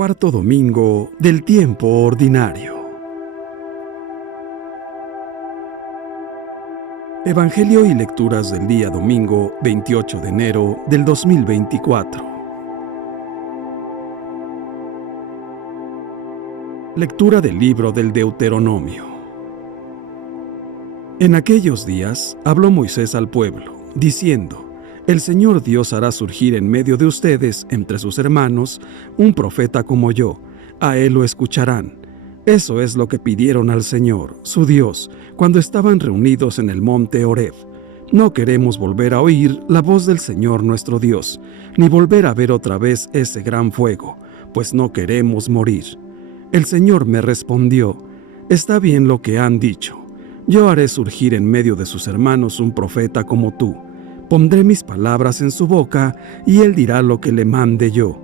Cuarto domingo del tiempo ordinario. Evangelio y lecturas del día domingo 28 de enero del 2024. Lectura del libro del Deuteronomio. En aquellos días habló Moisés al pueblo, diciendo: El Señor Dios hará surgir en medio de ustedes, entre sus hermanos, un profeta como yo. A él lo escucharán. Eso es lo que pidieron al Señor, su Dios, cuando estaban reunidos en el monte Horeb. No queremos volver a oír la voz del Señor nuestro Dios, ni volver a ver otra vez ese gran fuego, pues no queremos morir. El Señor me respondió: Está bien lo que han dicho. Yo haré surgir en medio de sus hermanos un profeta como tú. Pondré mis palabras en su boca, y él dirá lo que le mande yo.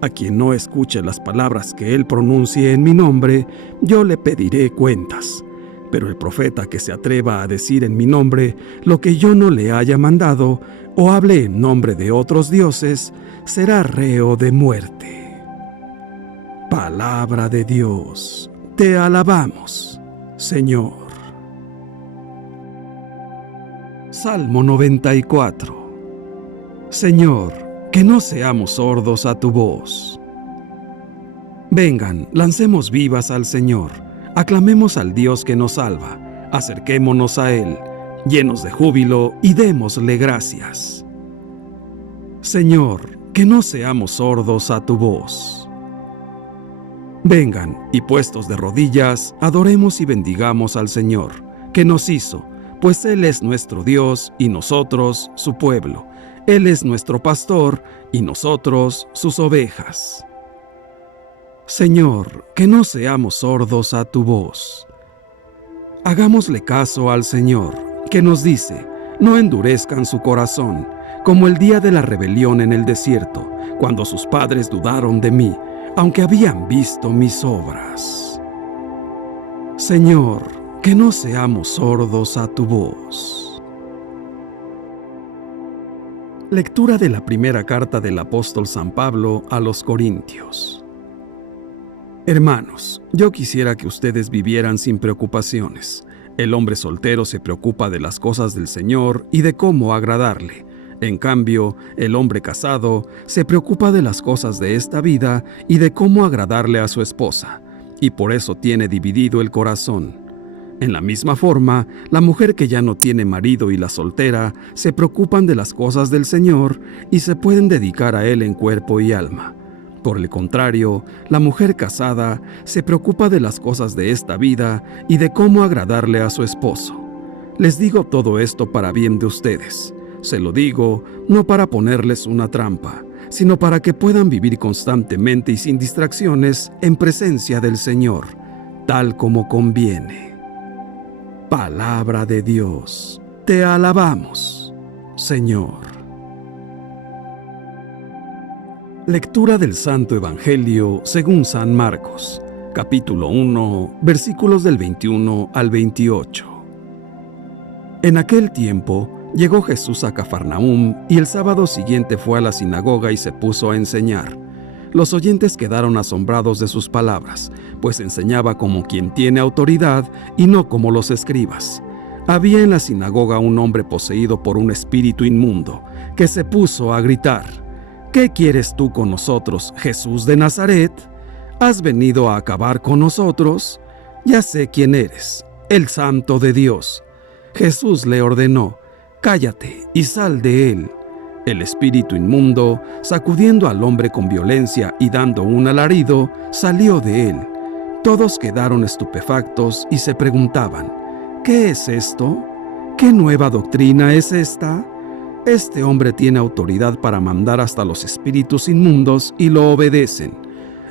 A quien no escuche las palabras que él pronuncie en mi nombre, yo le pediré cuentas. Pero el profeta que se atreva a decir en mi nombre lo que yo no le haya mandado, o hable en nombre de otros dioses, será reo de muerte. Palabra de Dios. Te alabamos, Señor. Salmo 94. Señor, que no seamos sordos a tu voz. Vengan, lancemos vivas al Señor, aclamemos al Dios que nos salva, acerquémonos a Él, llenos de júbilo, y démosle gracias. Señor, que no seamos sordos a tu voz. Vengan, y puestos de rodillas, adoremos y bendigamos al Señor, que nos hizo, pues Él es nuestro Dios y nosotros su pueblo. Él es nuestro pastor y nosotros sus ovejas. Señor, que no seamos sordos a tu voz. Hagámosle caso al Señor, que nos dice: no endurezcan su corazón, como el día de la rebelión en el desierto, cuando sus padres dudaron de mí, aunque habían visto mis obras. Señor, que no seamos sordos a tu voz. Lectura de la primera carta del apóstol San Pablo a los Corintios. Hermanos, yo quisiera que ustedes vivieran sin preocupaciones. El hombre soltero se preocupa de las cosas del Señor y de cómo agradarle. En cambio, el hombre casado se preocupa de las cosas de esta vida y de cómo agradarle a su esposa, y por eso tiene dividido el corazón. En la misma forma, la mujer que ya no tiene marido y la soltera se preocupan de las cosas del Señor y se pueden dedicar a Él en cuerpo y alma. Por el contrario, la mujer casada se preocupa de las cosas de esta vida y de cómo agradarle a su esposo. Les digo todo esto para bien de ustedes. Se lo digo no para ponerles una trampa, sino para que puedan vivir constantemente y sin distracciones en presencia del Señor, tal como conviene. Palabra de Dios. Te alabamos, Señor. Lectura del Santo Evangelio según San Marcos, capítulo 1, versículos del 21 al 28. En aquel tiempo llegó Jesús a Cafarnaúm, y el sábado siguiente fue a la sinagoga y se puso a enseñar. Los oyentes quedaron asombrados de sus palabras, pues enseñaba como quien tiene autoridad y no como los escribas. Había en la sinagoga un hombre poseído por un espíritu inmundo, que se puso a gritar: ¿Qué quieres tú con nosotros, Jesús de Nazaret? ¿Has venido a acabar con nosotros? Ya sé quién eres, el Santo de Dios. Jesús le ordenó: cállate y sal de él. El espíritu inmundo, sacudiendo al hombre con violencia y dando un alarido, salió de él. Todos quedaron estupefactos y se preguntaban: ¿qué es esto? ¿Qué nueva doctrina es esta? Este hombre tiene autoridad para mandar hasta los espíritus inmundos y lo obedecen.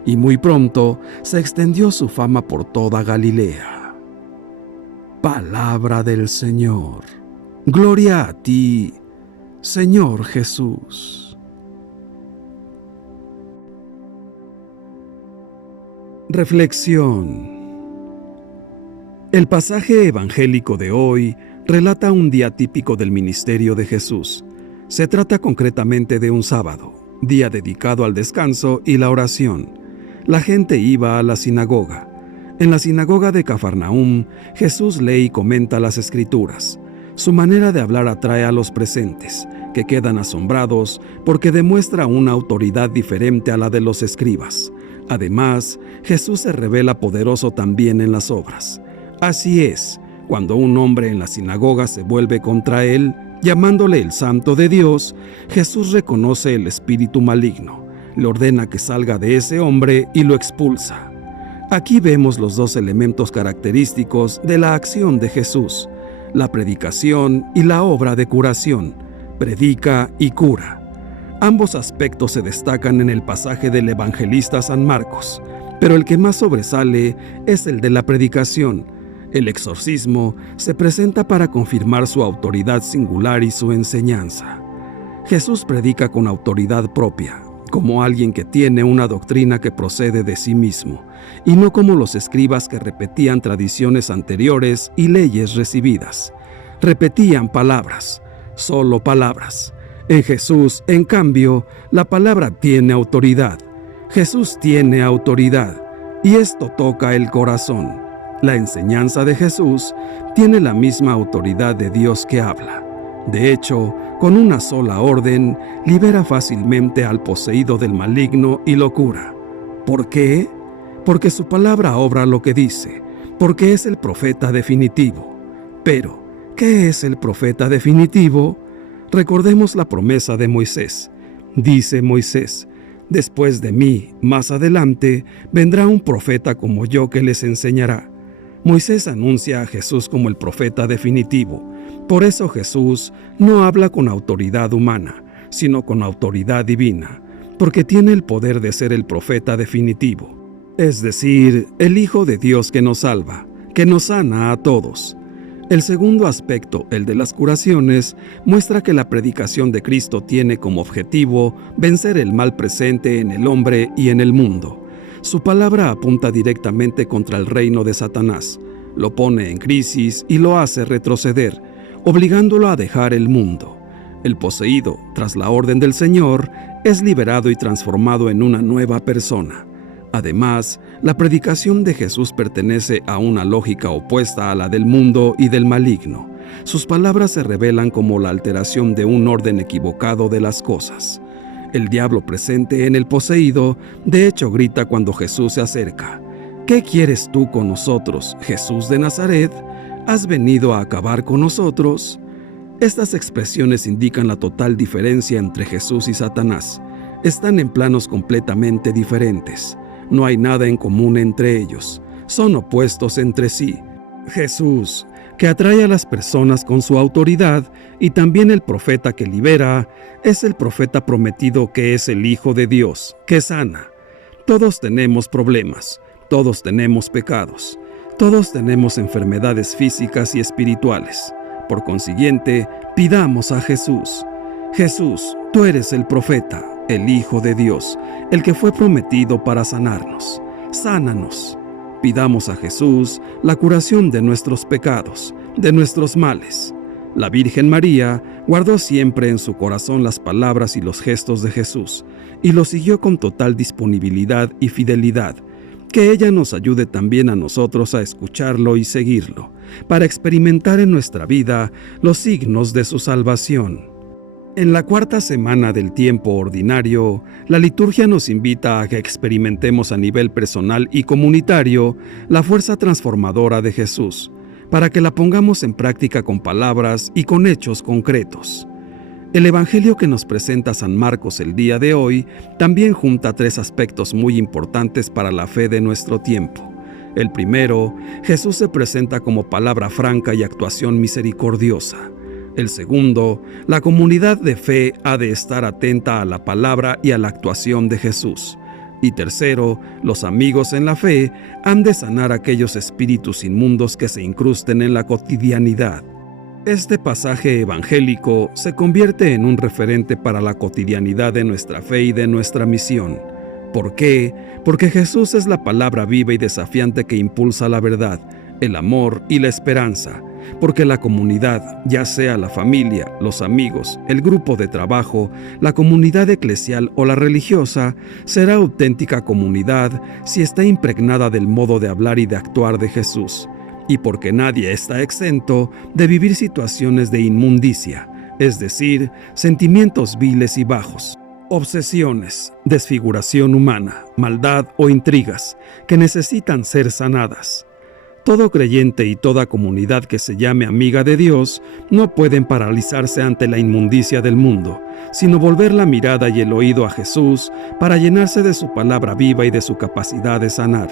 Y muy pronto se extendió su fama por toda Galilea. Palabra del Señor. Gloria a ti, Señor Jesús. Reflexión. El pasaje evangélico de hoy relata un día típico del ministerio de Jesús. Se trata concretamente de un sábado, día dedicado al descanso y la oración. La gente iba a la sinagoga. En la sinagoga de Cafarnaúm, Jesús lee y comenta las Escrituras. Su manera de hablar atrae a los presentes, que quedan asombrados porque demuestra una autoridad diferente a la de los escribas. Además, Jesús se revela poderoso también en las obras. Así es, cuando un hombre en la sinagoga se vuelve contra él, llamándole el Santo de Dios, Jesús reconoce el espíritu maligno, le ordena que salga de ese hombre y lo expulsa. Aquí vemos los dos elementos característicos de la acción de Jesús, la predicación y la obra de curación. Predica y cura. Ambos aspectos se destacan en el pasaje del evangelista San Marcos, pero el que más sobresale es el de la predicación. El exorcismo se presenta para confirmar su autoridad singular y su enseñanza. Jesús predica con autoridad propia, como alguien que tiene una doctrina que procede de sí mismo, y no como los escribas que repetían tradiciones anteriores y leyes recibidas. Repetían palabras, solo palabras. En Jesús, en cambio, la palabra tiene autoridad. Jesús tiene autoridad, y esto toca el corazón. La enseñanza de Jesús tiene la misma autoridad de Dios que habla. De hecho, con una sola orden, libera fácilmente al poseído del maligno y lo cura. ¿Por qué? Porque su palabra obra lo que dice, porque es el profeta definitivo. Pero, ¿qué es el profeta definitivo? Recordemos la promesa de Moisés. Dice Moisés: después de mí, más adelante, vendrá un profeta como yo que les enseñará. Moisés anuncia a Jesús como el profeta definitivo. Por eso Jesús no habla con autoridad humana, sino con autoridad divina, porque tiene el poder de ser el profeta definitivo, es decir, el Hijo de Dios que nos salva, que nos sana a todos. El segundo aspecto, el de las curaciones, muestra que la predicación de Cristo tiene como objetivo vencer el mal presente en el hombre y en el mundo. Su palabra apunta directamente contra el reino de Satanás, lo pone en crisis y lo hace retroceder, obligándolo a dejar el mundo. El poseído, tras la orden del Señor, es liberado y transformado en una nueva persona. Además, la predicación de Jesús pertenece a una lógica opuesta a la del mundo y del maligno. Sus palabras se revelan como la alteración de un orden equivocado de las cosas. El diablo presente en el poseído, de hecho, grita cuando Jesús se acerca: ¿qué quieres tú con nosotros, Jesús de Nazaret? ¿Has venido a acabar con nosotros? Estas expresiones indican la total diferencia entre Jesús y Satanás. Están en planos completamente diferentes. No hay nada en común entre ellos. Son opuestos entre sí. Jesús, que atrae a las personas con su autoridad, y también el profeta que libera, es el profeta prometido que es el Hijo de Dios, que sana. Todos tenemos problemas, todos tenemos pecados, todos tenemos enfermedades físicas y espirituales. Por consiguiente, pidamos a Jesús. Jesús, tú eres el profeta, el Hijo de Dios, el que fue prometido para sanarnos. Sánanos. Pidamos a Jesús la curación de nuestros pecados, de nuestros males. La Virgen María guardó siempre en su corazón las palabras y los gestos de Jesús, y los siguió con total disponibilidad y fidelidad. Que ella nos ayude también a nosotros a escucharlo y seguirlo, para experimentar en nuestra vida los signos de su salvación. En la cuarta semana del tiempo ordinario, la liturgia nos invita a que experimentemos a nivel personal y comunitario la fuerza transformadora de Jesús, para que la pongamos en práctica con palabras y con hechos concretos. El Evangelio que nos presenta San Marcos el día de hoy también junta tres aspectos muy importantes para la fe de nuestro tiempo. El primero, Jesús se presenta como palabra franca y actuación misericordiosa. El segundo, la comunidad de fe ha de estar atenta a la palabra y a la actuación de Jesús. Y tercero, los amigos en la fe han de sanar aquellos espíritus inmundos que se incrusten en la cotidianidad. Este pasaje evangélico se convierte en un referente para la cotidianidad de nuestra fe y de nuestra misión. ¿Por qué? Porque Jesús es la palabra viva y desafiante que impulsa la verdad, el amor y la esperanza, porque la comunidad, ya sea la familia, los amigos, el grupo de trabajo, la comunidad eclesial o la religiosa, será auténtica comunidad si está impregnada del modo de hablar y de actuar de Jesús, y porque nadie está exento de vivir situaciones de inmundicia, es decir, sentimientos viles y bajos, obsesiones, desfiguración humana, maldad o intrigas que necesitan ser sanadas. Todo creyente y toda comunidad que se llame amiga de Dios no pueden paralizarse ante la inmundicia del mundo, sino volver la mirada y el oído a Jesús para llenarse de su palabra viva y de su capacidad de sanar,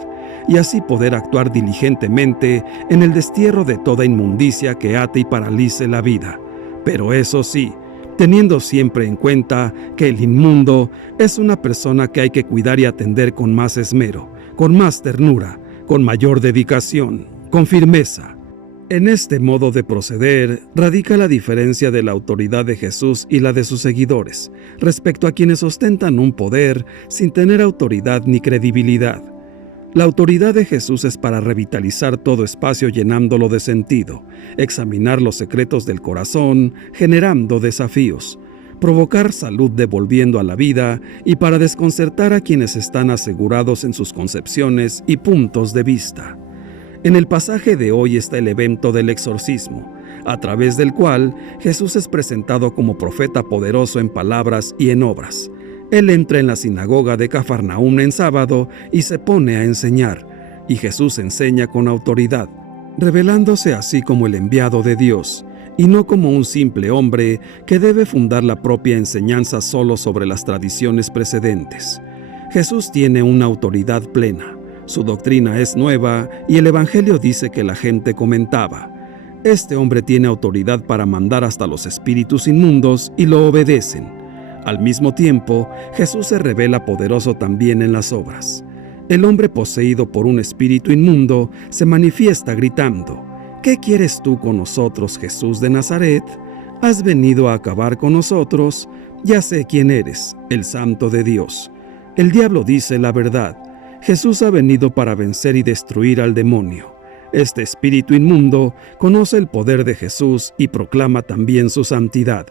y así poder actuar diligentemente en el destierro de toda inmundicia que ate y paralice la vida. Pero eso sí, teniendo siempre en cuenta que el inmundo es una persona que hay que cuidar y atender con más esmero, con más ternura, con mayor dedicación, con firmeza. En este modo de proceder radica la diferencia de la autoridad de Jesús y la de sus seguidores, respecto a quienes ostentan un poder sin tener autoridad ni credibilidad. La autoridad de Jesús es para revitalizar todo espacio llenándolo de sentido, examinar los secretos del corazón, generando desafíos, provocar salud devolviendo a la vida y para desconcertar a quienes están asegurados en sus concepciones y puntos de vista. En el pasaje de hoy está el evento del exorcismo, a través del cual Jesús es presentado como profeta poderoso en palabras y en obras. Él entra en la sinagoga de Cafarnaúm en sábado y se pone a enseñar, y Jesús enseña con autoridad, revelándose así como el enviado de Dios, y no como un simple hombre que debe fundar la propia enseñanza solo sobre las tradiciones precedentes. Jesús tiene una autoridad plena, su doctrina es nueva y el Evangelio dice que la gente comentaba: este hombre tiene autoridad para mandar hasta los espíritus inmundos y lo obedecen. Al mismo tiempo, Jesús se revela poderoso también en las obras. El hombre poseído por un espíritu inmundo se manifiesta gritando: ¿qué quieres tú con nosotros, Jesús de Nazaret? ¿Has venido a acabar con nosotros? Ya sé quién eres, el Santo de Dios. El diablo dice la verdad. Jesús ha venido para vencer y destruir al demonio. Este espíritu inmundo conoce el poder de Jesús y proclama también su santidad.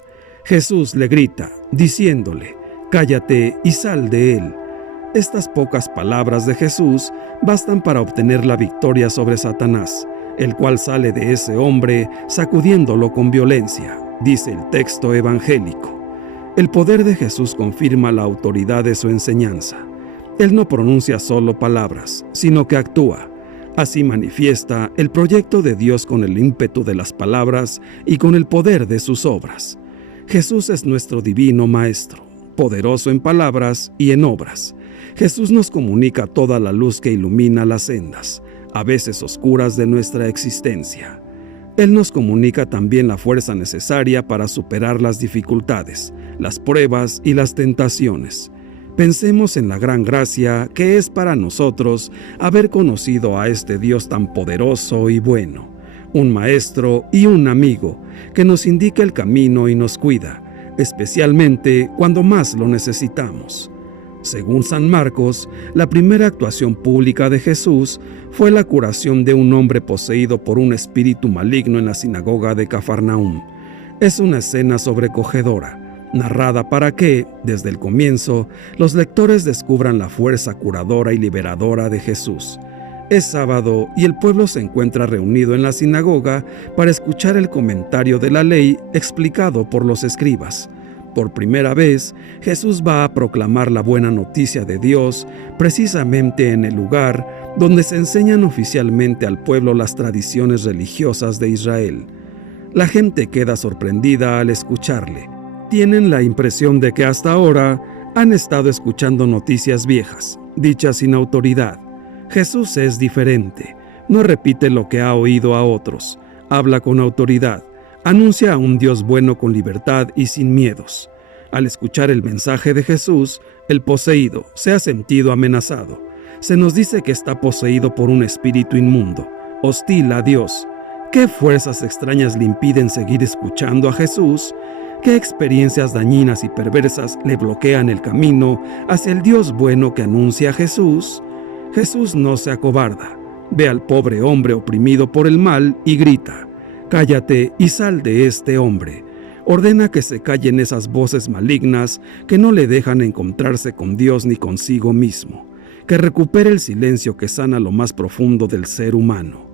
Jesús le grita, diciéndole: cállate y sal de él. Estas pocas palabras de Jesús bastan para obtener la victoria sobre Satanás, el cual sale de ese hombre sacudiéndolo con violencia, dice el texto evangélico. El poder de Jesús confirma la autoridad de su enseñanza. Él no pronuncia solo palabras, sino que actúa. Así manifiesta el proyecto de Dios con el ímpetu de las palabras y con el poder de sus obras. Jesús es nuestro divino Maestro, poderoso en palabras y en obras. Jesús nos comunica toda la luz que ilumina las sendas, a veces oscuras, de nuestra existencia. Él nos comunica también la fuerza necesaria para superar las dificultades, las pruebas y las tentaciones. Pensemos en la gran gracia que es para nosotros haber conocido a este Dios tan poderoso y bueno, un maestro y un amigo que nos indica el camino y nos cuida, especialmente cuando más lo necesitamos. Según San Marcos, la primera actuación pública de Jesús fue la curación de un hombre poseído por un espíritu maligno en la sinagoga de Cafarnaúm. Es una escena sobrecogedora, narrada para que, desde el comienzo, los lectores descubran la fuerza curadora y liberadora de Jesús. Es sábado y el pueblo se encuentra reunido en la sinagoga para escuchar el comentario de la ley explicado por los escribas. Por primera vez, Jesús va a proclamar la buena noticia de Dios precisamente en el lugar donde se enseñan oficialmente al pueblo las tradiciones religiosas de Israel. La gente queda sorprendida al escucharle. Tienen la impresión de que hasta ahora han estado escuchando noticias viejas, dichas sin autoridad. Jesús es diferente, no repite lo que ha oído a otros, habla con autoridad, anuncia a un Dios bueno con libertad y sin miedos. Al escuchar el mensaje de Jesús, el poseído se ha sentido amenazado. Se nos dice que está poseído por un espíritu inmundo, hostil a Dios. ¿Qué fuerzas extrañas le impiden seguir escuchando a Jesús? ¿Qué experiencias dañinas y perversas le bloquean el camino hacia el Dios bueno que anuncia a Jesús? Jesús no se acobarda, ve al pobre hombre oprimido por el mal y grita: Cállate y sal de este hombre. Ordena que se callen esas voces malignas que no le dejan encontrarse con Dios ni consigo mismo. Que recupere el silencio que sana lo más profundo del ser humano.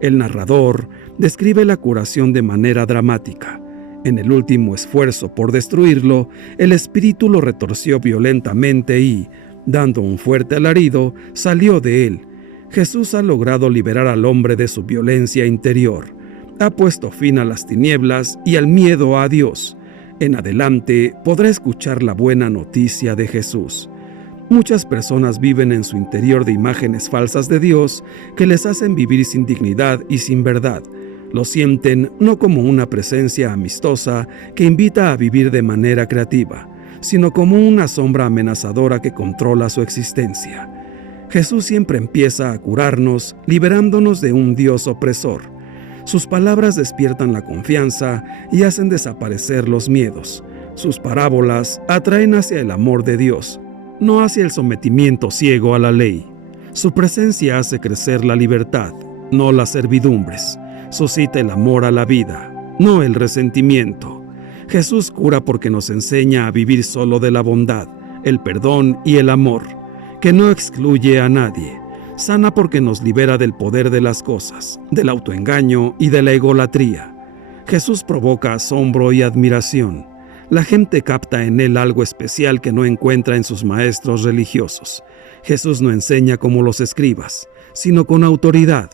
El narrador describe la curación de manera dramática. En el último esfuerzo por destruirlo, el espíritu lo retorció violentamente y, dando un fuerte alarido, salió de él. Jesús ha logrado liberar al hombre de su violencia interior. Ha puesto fin a las tinieblas y al miedo a Dios. En adelante podrá escuchar la buena noticia de Jesús. Muchas personas viven en su interior de imágenes falsas de Dios que les hacen vivir sin dignidad y sin verdad. Lo sienten no como una presencia amistosa que invita a vivir de manera creativa, sino como una sombra amenazadora que controla su existencia. Jesús siempre empieza a curarnos, liberándonos de un Dios opresor. Sus palabras despiertan la confianza y hacen desaparecer los miedos. Sus parábolas atraen hacia el amor de Dios, no hacia el sometimiento ciego a la ley. Su presencia hace crecer la libertad, no las servidumbres. Suscita el amor a la vida, no el resentimiento. Jesús cura porque nos enseña a vivir solo de la bondad, el perdón y el amor, que no excluye a nadie. Sana porque nos libera del poder de las cosas, del autoengaño y de la egolatría. Jesús provoca asombro y admiración. La gente capta en él algo especial que no encuentra en sus maestros religiosos. Jesús no enseña como los escribas, sino con autoridad.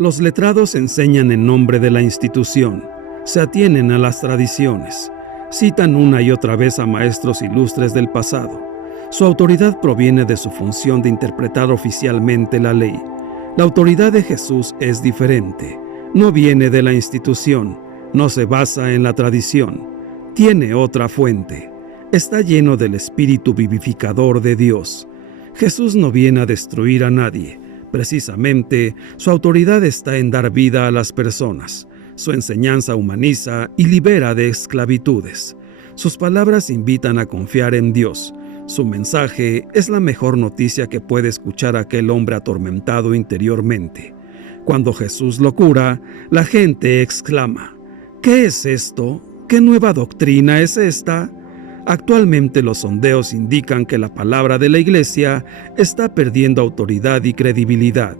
Los letrados enseñan en nombre de la institución, se atienen a las tradiciones, citan una y otra vez a maestros ilustres del pasado. Su autoridad proviene de su función de interpretar oficialmente la ley. La autoridad de Jesús es diferente, no viene de la institución, no se basa en la tradición, tiene otra fuente, está lleno del espíritu vivificador de Dios. Jesús no viene a destruir a nadie. Precisamente, su autoridad está en dar vida a las personas. Su enseñanza humaniza y libera de esclavitudes. Sus palabras invitan a confiar en Dios. Su mensaje es la mejor noticia que puede escuchar aquel hombre atormentado interiormente. Cuando Jesús lo cura, la gente exclama: ¿qué es esto? ¿Qué nueva doctrina es esta? Actualmente los sondeos indican que la palabra de la Iglesia está perdiendo autoridad y credibilidad.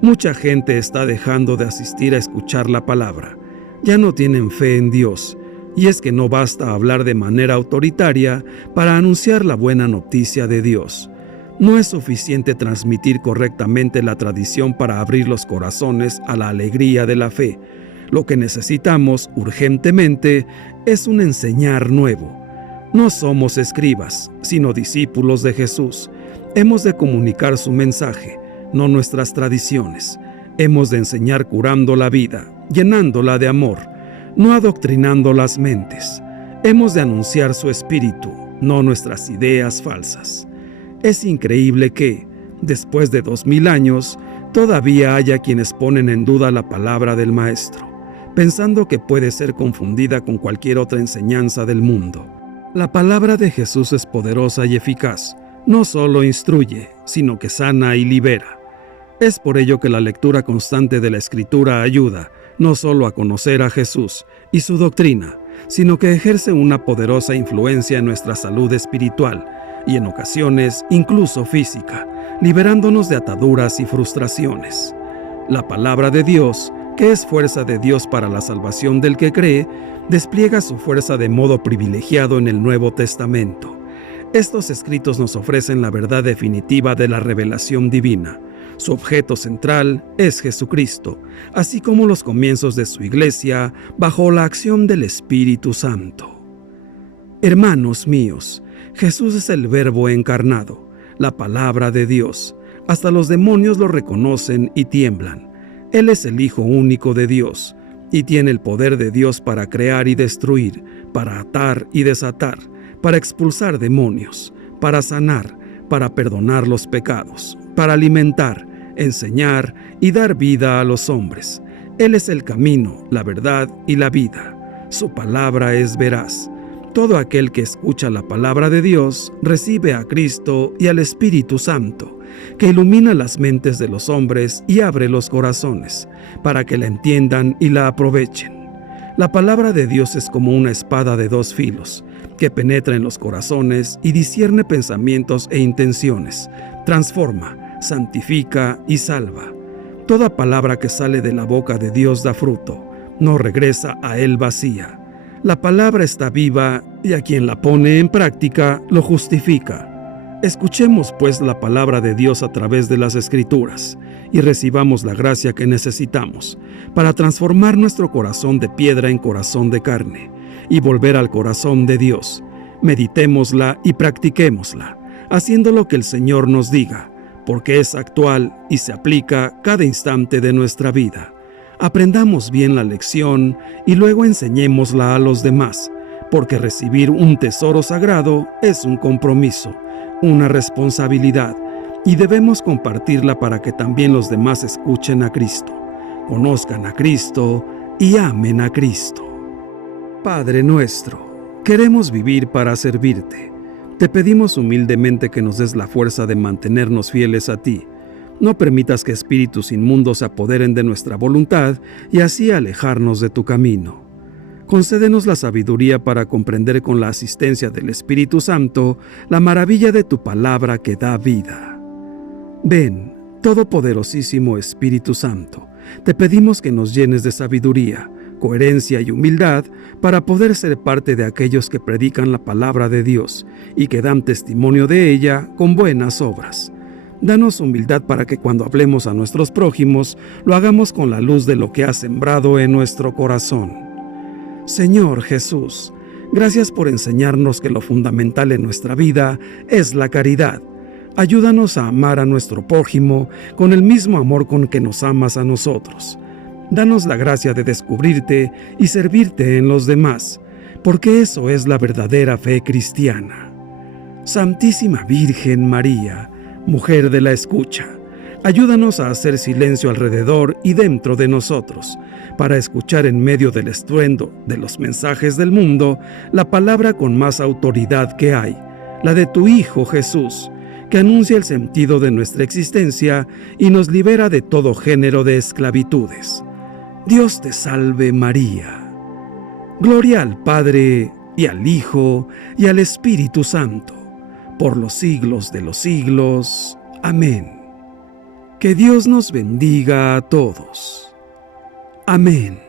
Mucha gente está dejando de asistir a escuchar la palabra. Ya no tienen fe en Dios. Y es que no basta hablar de manera autoritaria para anunciar la buena noticia de Dios. No es suficiente transmitir correctamente la tradición para abrir los corazones a la alegría de la fe. Lo que necesitamos urgentemente es un enseñar nuevo. No somos escribas, sino discípulos de Jesús. Hemos de comunicar su mensaje, no nuestras tradiciones. Hemos de enseñar curando la vida, llenándola de amor, no adoctrinando las mentes. Hemos de anunciar su espíritu, no nuestras ideas falsas. Es increíble que, después de 2000 años, todavía haya quienes ponen en duda la palabra del Maestro, pensando que puede ser confundida con cualquier otra enseñanza del mundo. La palabra de Jesús es poderosa y eficaz. No solo instruye, sino que sana y libera. Es por ello que la lectura constante de la Escritura ayuda no solo a conocer a Jesús y su doctrina, sino que ejerce una poderosa influencia en nuestra salud espiritual y en ocasiones incluso física, liberándonos de ataduras y frustraciones. La palabra de Dios, que es fuerza de Dios para la salvación del que cree, despliega su fuerza de modo privilegiado en el Nuevo Testamento. Estos escritos nos ofrecen la verdad definitiva de la revelación divina. Su objeto central es Jesucristo, así como los comienzos de su iglesia bajo la acción del Espíritu Santo. Hermanos míos, Jesús es el Verbo encarnado, la palabra de Dios. Hasta los demonios lo reconocen y tiemblan. Él es el Hijo único de Dios y tiene el poder de Dios para crear y destruir, para atar y desatar, para expulsar demonios, para sanar, para perdonar los pecados, para alimentar, enseñar y dar vida a los hombres. Él es el camino, la verdad y la vida. Su palabra es veraz. Todo aquel que escucha la palabra de Dios recibe a Cristo y al Espíritu Santo, que ilumina las mentes de los hombres y abre los corazones, para que la entiendan y la aprovechen. La palabra de Dios es como una espada de dos filos, que penetra en los corazones y discierne pensamientos e intenciones, transforma, santifica y salva. Toda palabra que sale de la boca de Dios da fruto, no regresa a él vacía. La palabra está viva y a quien la pone en práctica lo justifica. Escuchemos pues la palabra de Dios a través de las Escrituras y recibamos la gracia que necesitamos para transformar nuestro corazón de piedra en corazón de carne y volver al corazón de Dios. Meditémosla y practiquémosla, haciendo lo que el Señor nos diga, porque es actual y se aplica cada instante de nuestra vida. Aprendamos bien la lección y luego enseñémosla a los demás, porque recibir un tesoro sagrado es un compromiso, una responsabilidad, y debemos compartirla para que también los demás escuchen a Cristo, conozcan a Cristo y amen a Cristo. Padre nuestro, queremos vivir para servirte. Te pedimos humildemente que nos des la fuerza de mantenernos fieles a ti. No permitas que espíritus inmundos se apoderen de nuestra voluntad y así alejarnos de tu camino. Concédenos la sabiduría para comprender con la asistencia del Espíritu Santo la maravilla de tu palabra que da vida. Ven, todopoderosísimo Espíritu Santo, te pedimos que nos llenes de sabiduría, coherencia y humildad para poder ser parte de aquellos que predican la palabra de Dios y que dan testimonio de ella con buenas obras. Danos humildad para que cuando hablemos a nuestros prójimos, lo hagamos con la luz de lo que has sembrado en nuestro corazón. Señor Jesús, gracias por enseñarnos que lo fundamental en nuestra vida es la caridad. Ayúdanos a amar a nuestro prójimo con el mismo amor con que nos amas a nosotros. Danos la gracia de descubrirte y servirte en los demás, porque eso es la verdadera fe cristiana. Santísima Virgen María, Mujer de la escucha, ayúdanos a hacer silencio alrededor y dentro de nosotros, para escuchar en medio del estruendo de los mensajes del mundo la palabra con más autoridad que hay, la de tu Hijo Jesús, que anuncia el sentido de nuestra existencia y nos libera de todo género de esclavitudes. Dios te salve María. Gloria al Padre, y al Hijo, y al Espíritu Santo, por los siglos de los siglos. Amén. Que Dios nos bendiga a todos. Amén.